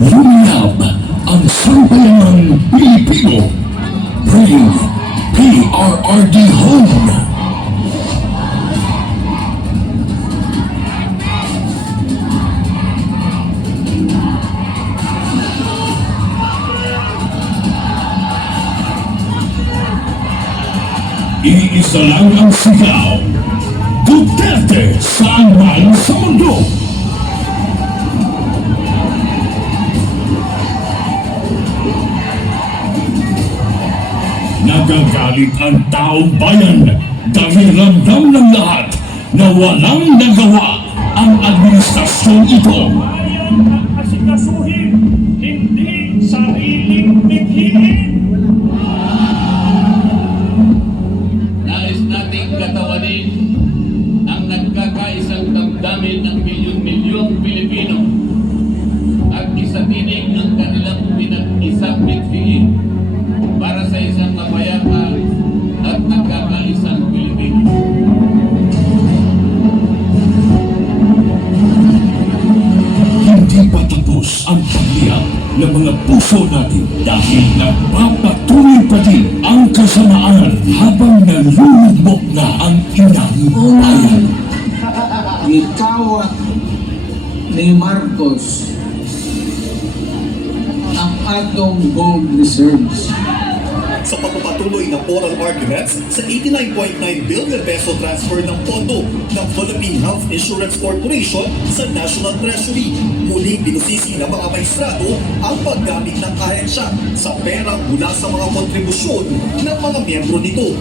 Lumiyab ang sambayanang Pilipino. Bring PRRD home. Iisa lang ang sigaw. Duterte saan man sa mundo. Nagagalit ang taong bayan dahil ramdam ng lahat na walang nagawa ang administrasyong ito. Asikasuhin, hindi sariling mithiin. Nais nating katawanin ang nagkakaisang damdamin ng milyon-milyong Pilipino at isatinig ang kanilang pinag-isang mithiin para sa isang mapayapa at nagkakaisang Pilipino. Hindi pa tapos ang pagliyak ng mga puso natin dahil nagpapatuloy pa din ang kasamaan habang nalulugmok na ang inang bayan. Ikawat ni Marcos ang atong gold reserves. Sa pagpapatuloy ng oral arguments sa 89.9 billion peso transfer ng pondo ng Philippine Health Insurance Corporation sa National Treasury. Muling binusisi ng mga maestrado ang paggamit ng ahensya sa pera mula sa mga kontribusyon ng mga miyembro nito.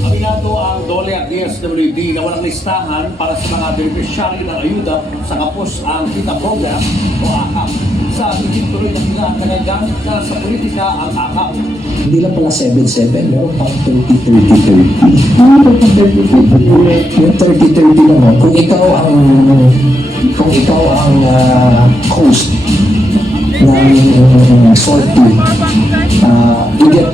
Aminado ang DOLE at DSWD na walang listahan para sa mga beneficiary ng ayuda sa kapos ang kita program o AKAP. Sa tuloy na kinakagagamit na sa politika ang AKAP. Hindi lang pala 7-7, meron pang 30-30-30. Yung 30-30 naman, kung ikaw ang host ng sortie, you get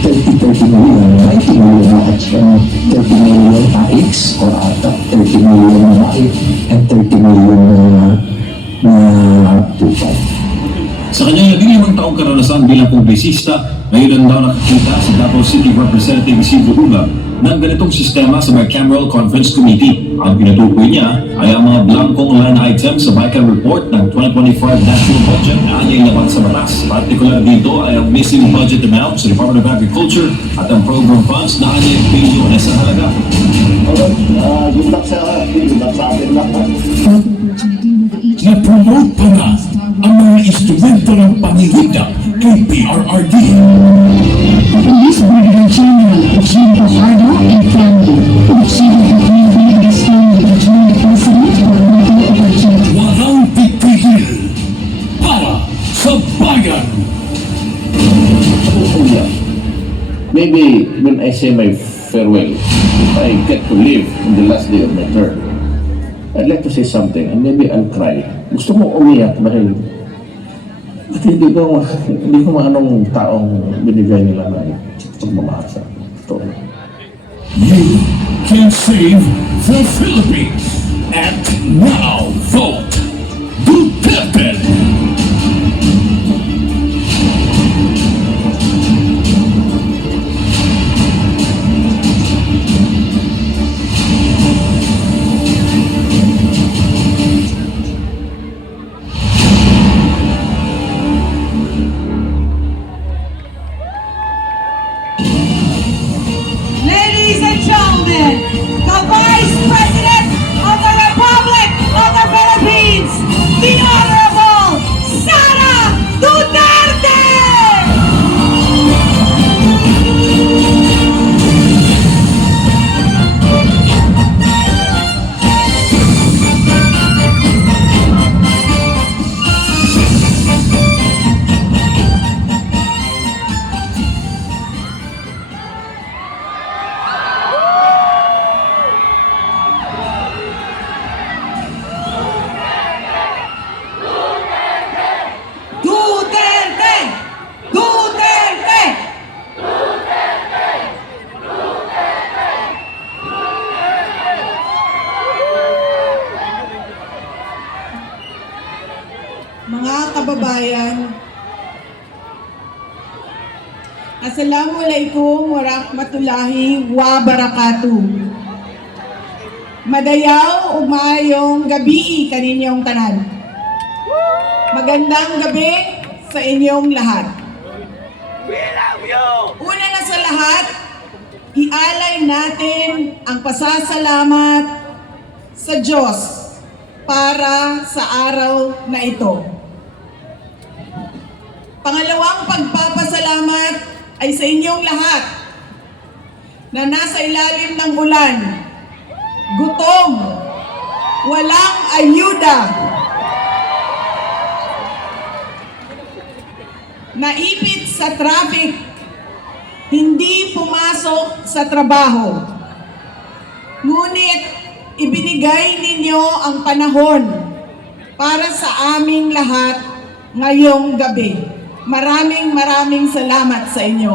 30 million, 90 million na 30 million na X or ata, 30 million na MAIC and 30 million na Tupad. Sa kanyang limang taong karanasan bilang publisista, ngayon daw nakakita si Davao City Representative Isidro Uga ng ganitong sistema sa Bicameral Conference Committee. Ang pinutukoy niya ay ang mga blankong line items sa Bicameral Report ng 2025 National Budget na anyay laban sa batas. Partikular dito ay ang missing budget amount sa Department of Agriculture at ang program funds na anyay bilyones sa halaga. Good luck sa atin lahat. Na-promote pa na ang mga instrumento ng pangingitak kay PRRD. Police Brigadier General Eugene Fajardo and family, achieving a great understanding between the President for meeting opportunity. Walang titigil para sa bayan. Maybe when I say my farewell, if I get to live in the last day of my term, I'd like to say something and maybe I'll cry. Gusto mo umiyak dahil at hindi ko maanong taong binigay nila ng pagmamahal sa ito. You can save the Philippines. And now vote Duterte. Ladies and gentlemen, the Vice President of the Republic of the Philippines. kababayan, Assalamualaikum warahmatullahi wabarakatuh. Madayaw ug maayong gabi kaninyong tanan. Magandang gabi sa inyong lahat. Una na sa lahat, ialay natin ang pasasalamat sa Diyos para sa araw na ito. Pangalawang pagpapasalamat ay sa inyong lahat na nasa ilalim ng ulan, gutom, walang ayuda, naipit sa traffic, hindi pumasok sa trabaho. Ngunit ibinigay ninyo ang panahon para sa aming lahat ngayong gabi. Maraming salamat sa inyo.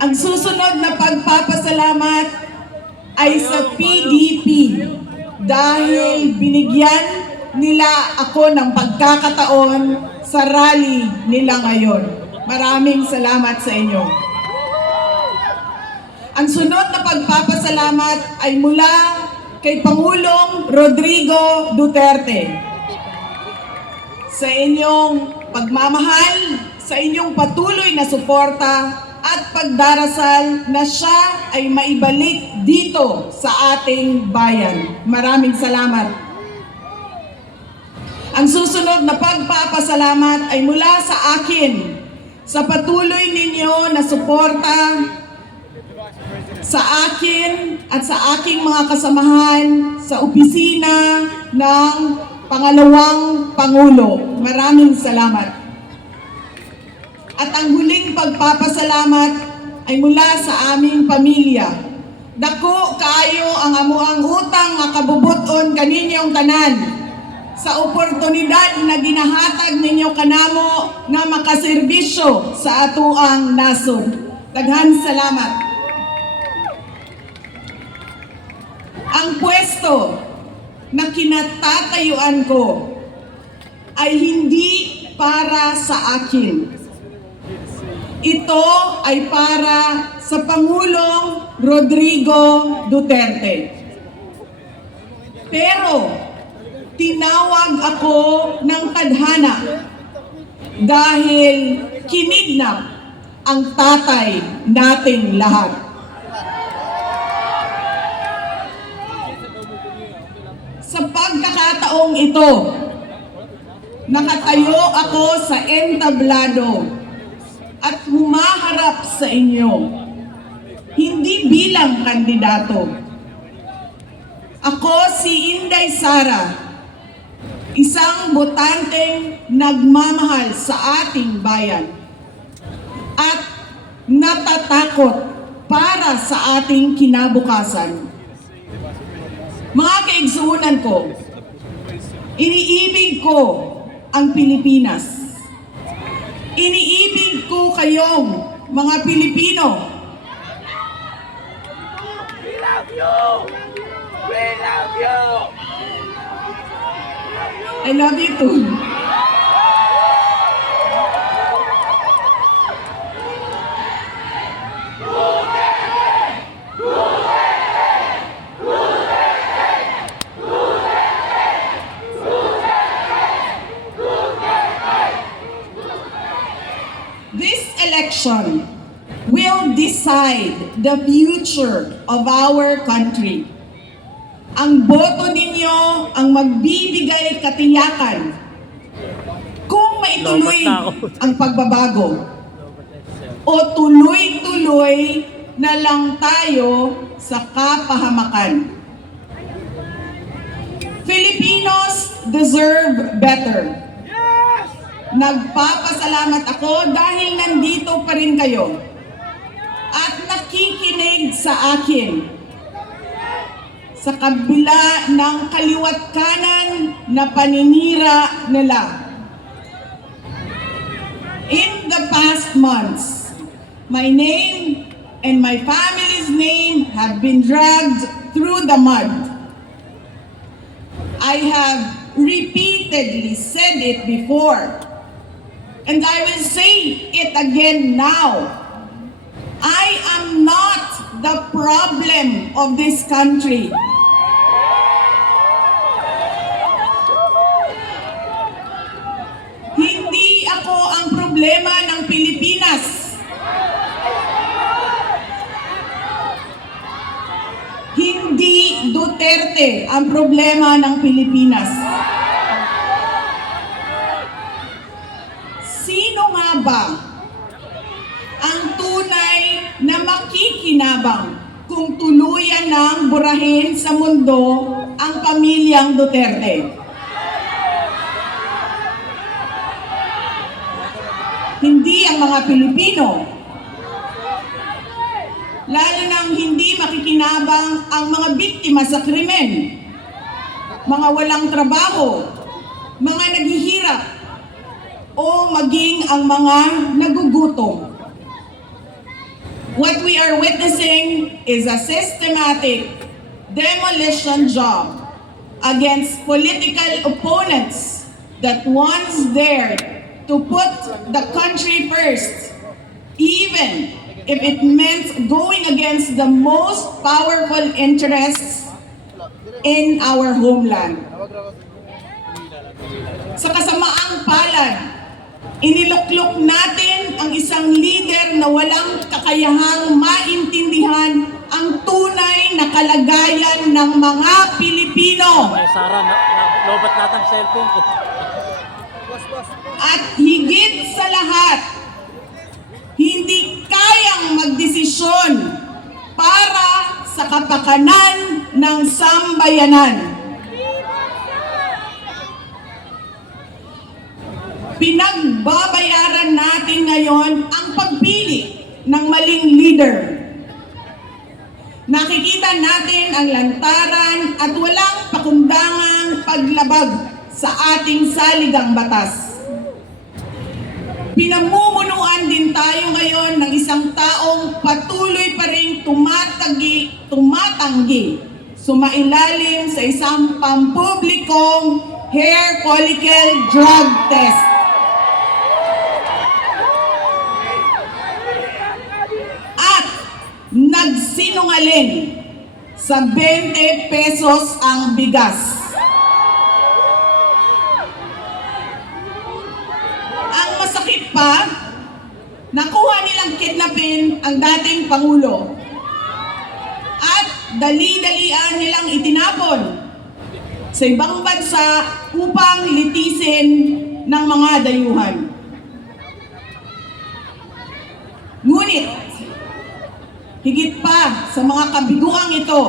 Ang susunod na pagpapasalamat ay sa PDP dahil binigyan nila ako ng pagkakataon sa rally nila ngayon. Maraming salamat sa inyo. Ang sunod na pagpapasalamat ay mula kay Pangulong Rodrigo Duterte. Sa inyong pagmamahal, sa inyong patuloy na suporta at pagdarasal na siya ay maibalik dito sa ating bayan. Maraming salamat. Ang susunod na pagpapasalamat ay mula sa akin, sa patuloy ninyo na suporta sa akin at sa aking mga kasamahan sa opisina ng Pangalawang Pangulo. Maraming salamat. At ang huling pagpapasalamat ay mula sa aming pamilya. Dako kaayo ang amuang utang nga kabubuton kaninyong tanan sa oportunidad na ginahatag ninyo kanamo nga makaserbisyo sa atuang nasod. Daghan salamat. Ang pwesto na kinatatayuan ko ay hindi para sa akin. Ito ay para sa Pangulong Rodrigo Duterte. Pero tinawag ako ng tadhana dahil kinidnap ang tatay nating lahat. Sa pagkakataong ito, nakatayo ako sa entablado at humaharap sa inyo, hindi bilang kandidato. Ako si Inday Sara, isang botanteng nagmamahal sa ating bayan at natatakot para sa ating kinabukasan. Mga kaigsuunan ko, iniibig ko ang Pilipinas. Iniibig ko kayong mga Pilipino. We love you! We love you! I love you too. Election will decide the future of our country. Ang boto ninyo ang magbibigay katiyakan kung maituloy ang pagbabago o tuloy-tuloy na lang tayo sa kapahamakan. Filipinos deserve better. Nagpapasalamat ako dahil nandito pa rin kayo at nakikinig sa akin sa kabila ng kaliwat kanan na paninira nila. In the past months, my name and my family's name have been dragged through the mud. I have repeatedly said it before, and I will say it again now. I am not the problem of this country. Hindi ako ang problema ng Pilipinas. Hindi Duterte ang problema ng Pilipinas. Sino nga ba ang tunay na makikinabang kung tuluyan ng burahin sa mundo ang pamilyang Duterte? Hindi ang mga Pilipino. Lalo nang hindi makikinabang ang mga biktima sa krimen, mga walang trabaho, mga naghihirap, o maging ang mga nagugutom. What we are witnessing is a systematic demolition job against political opponents that once dared to put the country first, even if it meant going against the most powerful interests in our homeland. Sa kasamaang palad, iniluklok natin ang isang leader na walang kakayahang maintindihan ang tunay na kalagayan ng mga Pilipino. Lobat natin ang cellphone ko. At higit sa lahat, hindi kayang magdesisyon para sa kapakanan ng sambayanan. Pinagbabayaran natin ngayon ang pagpili ng maling leader. Nakikita natin ang lantaran at walang pakundangang paglabag sa ating saligang batas. Pinamumunuan din tayo ngayon ng isang taong patuloy pa rin tumatanggi, sumailalim sa isang pampublikong hair follicle drug test. At nagsinungaling sa 20 pesos ang bigas. Masakit pa, nakuha nilang kidnapin ang dating Pangulo at dali-dalian nilang itinapon sa ibang bansa upang litisin ng mga dayuhan. Ngunit, higit pa sa mga kabiguang ito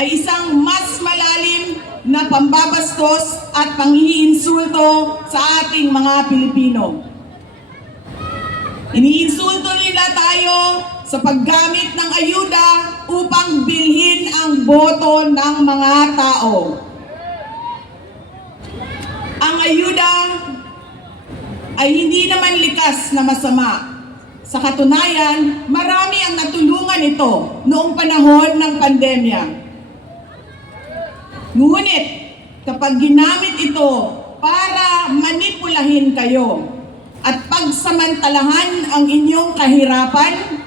ay isang mas malalim na pambabastos at panghiinsulto sa ating mga Pilipino. Iniinsulto nila tayo sa paggamit ng ayuda upang bilhin ang boto ng mga tao. Ang ayuda ay hindi naman likas na masama. Sa katunayan, marami ang natulungan ito noong panahon ng pandemya. Ngunit, kapag ginamit ito para manipulahin kayo at pagsamantalahan ang inyong kahirapan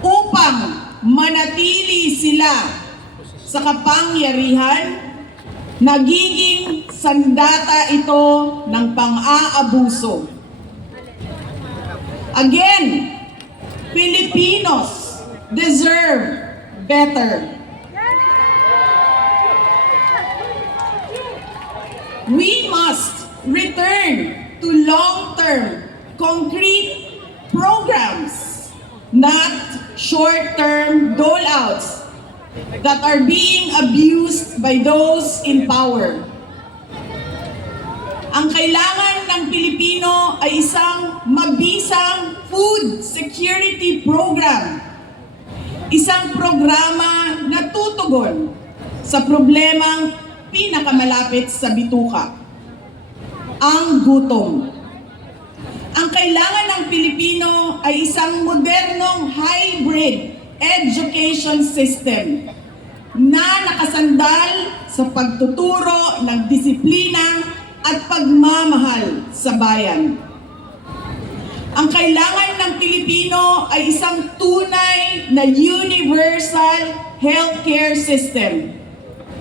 upang manatili sila sa kapangyarihan, nagiging sandata ito ng pang-aabuso. Again, Filipinos deserve better. We must return to long-term, concrete programs, not short-term dole-outs that are being abused by those in power. Ang kailangan ng Pilipino ay isang mabisang food security program. Isang programa na tutugon sa problemang pinakamalapit sa bituka, ang gutom. Ang kailangan ng Pilipino ay isang modernong hybrid education system na nakasandal sa pagtuturo ng disiplina at pagmamahal sa bayan. Ang kailangan ng Pilipino ay isang tunay na universal healthcare system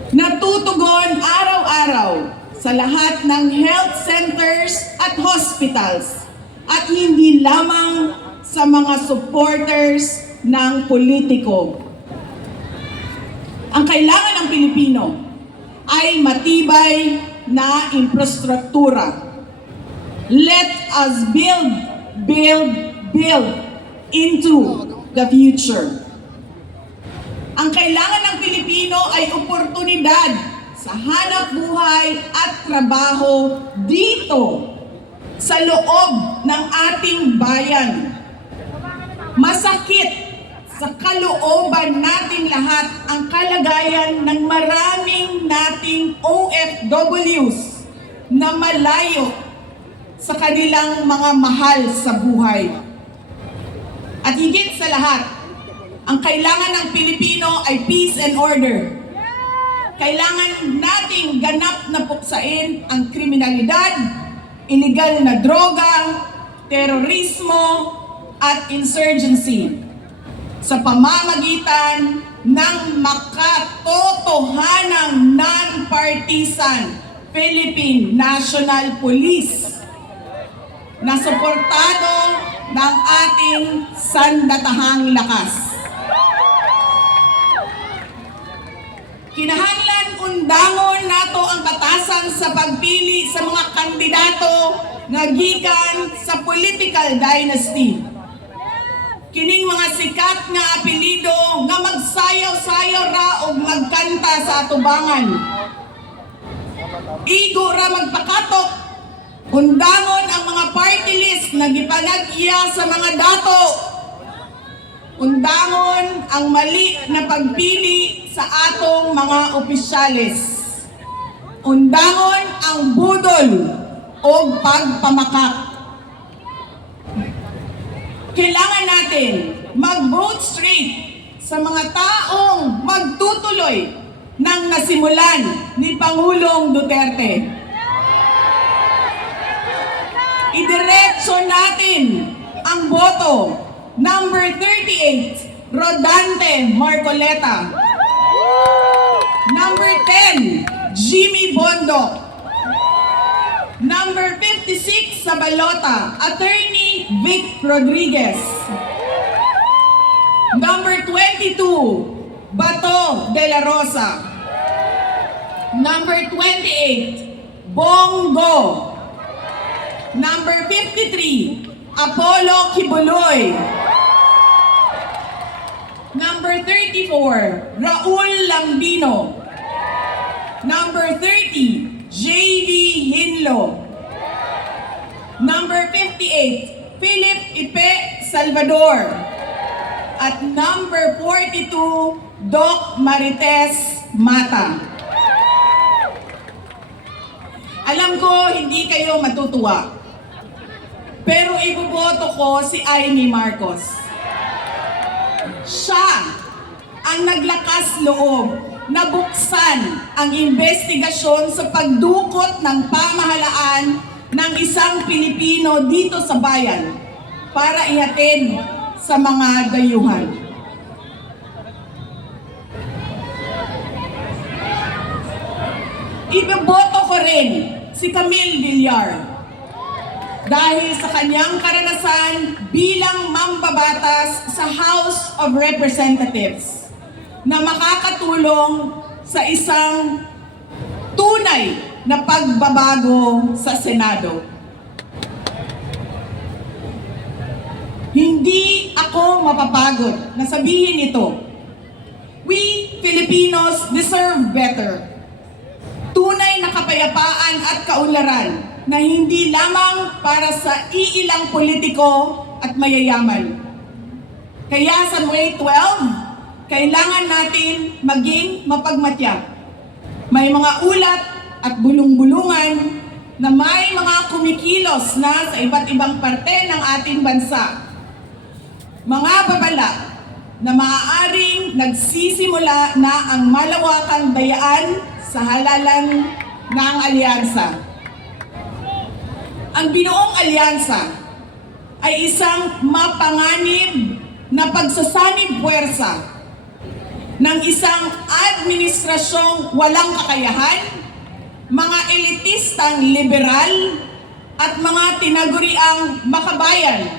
na tutugon araw-araw sa lahat ng health centers at hospitals at hindi lamang sa mga supporters ng politiko. Ang kailangan ng Pilipino ay matibay na infrastruktura. Let us build into the future. Ang kailangan ng Pilipino ay oportunidad sa hanap buhay at trabaho dito sa loob ng ating bayan. Masakit sa kalooban nating lahat ang kalagayan ng maraming nating OFWs na malayo sa kanilang mga mahal sa buhay. At higit sa lahat, ang kailangan ng Pilipino ay peace and order. Kailangan nating ganap na puksain ang kriminalidad, illegal na droga, terorismo, at insurgency sa pamamagitan ng makatotohanang non-partisan Philippine National Police na suportado ng ating sandatahang lakas. Kinahanglan undangon nato ang batasan sa pagpili sa mga kandidato nga gikan sa political dynasty. Kining mga sikat nga apelido nga magsayaw-sayaw ra og magkanta sa atubangan. Igo ra magpakatok, undangon ang mga party list na gipanag-iya sa mga dato. Undangon ang mali na pagpili sa atong mga opisyales. Undangon ang budol o pagpamakak. Kailangan natin mag-vote straight sa mga taong magtutuloy ng nasimulan ni Pangulong Duterte. Idiretso natin ang boto. Number 38, Rodante Marcoleta. Number 10, Jimmy Bondoc. Number 56 sa balota, Attorney Vic Rodriguez. Number 22, Bato de la Rosa. Number 28, Bongo. Number 53, Apollo Kibuloy. Number 34, Raul Lambino. Number 30, J.D. Hinlo. Number 58, Philip Ipe Salvador. At number 42, Doc Marites Mata. Alam ko hindi kayo matutuwa, pero iboboto ko si Amy Marcos. Siya ang naglakas loob na buksan ang investigasyon sa pagdukot ng pamahalaan ng isang Pilipino dito sa bayan para ihatid sa mga dayuhan. Iboboto ko rin si Camille Villar dahil sa kanyang karanasan bilang mambabatas sa House of Representatives na makakatulong sa isang tunay na pagbabago sa Senado. Hindi ako mapapagod na sabihin ito. We Filipinos deserve better. Tunay na kapayapaan at kaunlaran na hindi lamang para sa iilang politiko at mayayaman. Kaya sa May 12, kailangan natin maging mapagmatya. May mga ulat at bulong-bulungan na may mga kumikilos na sa iba't ibang parte ng ating bansa. Mga babala na maaaring nagsisimula na ang malawakang dayaan sa halalan ng alyansa. Ang binuong alyansa ay isang mapanganib na pagsasanib puwersa ng isang administrasyong walang kakayahan, mga elitistang liberal, at mga tinaguriang makabayan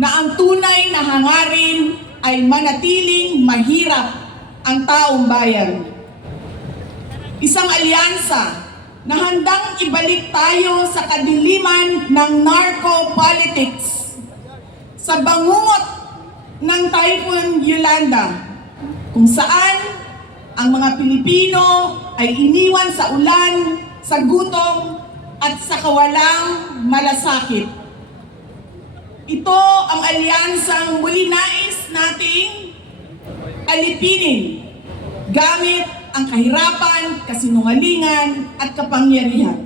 na ang tunay na hangarin ay manatiling mahirap ang taong bayan. Isang alyansa na handang ibalik tayo sa kadiliman ng narco-politics, sa bangungot ng Typhoon Yolanda, kung saan ang mga Pilipino ay iniwan sa ulan, sa gutom, at sa kawalang malasakit. Ito ang alyansang muli nais nating alipinin gamit ang kahirapan, kasinungalingan, at kapangyarihan.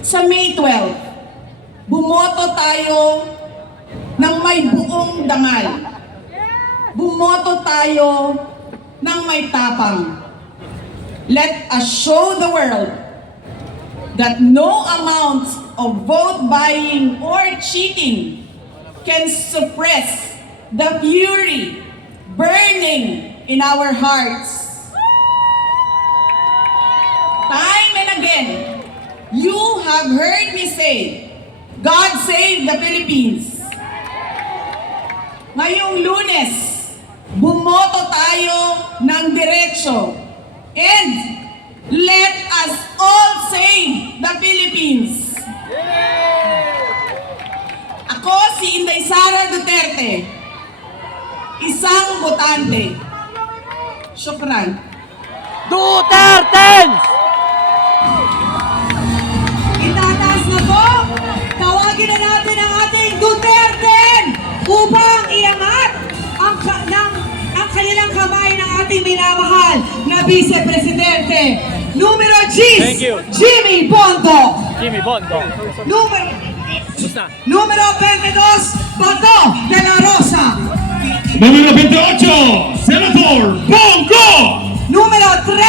Sa May 12, bumoto tayo ng may buong dangal. Bumoto tayo ng may tapang. Let us show the world that no amount of vote buying or cheating can suppress the fury burning in our hearts. Time and again, you have heard me say, God save the Philippines. Ngayong Lunes, bumoto tayo ng diretsyo. And let us all save the Philippines. Ako si Inday Sara Duterte, isang botante. Syukran. Duterte! Itataas na po, tawagin na natin ang ating Duterte upang iangat ang kanilang kamay ng ating minamahal na Vice Presidente. Numero 10, Thank you. Jimmy Bondo. Jimmy Bondo. Numero 22, Bato de la Rosa. Número 28, Senator Bongo. Numero 30,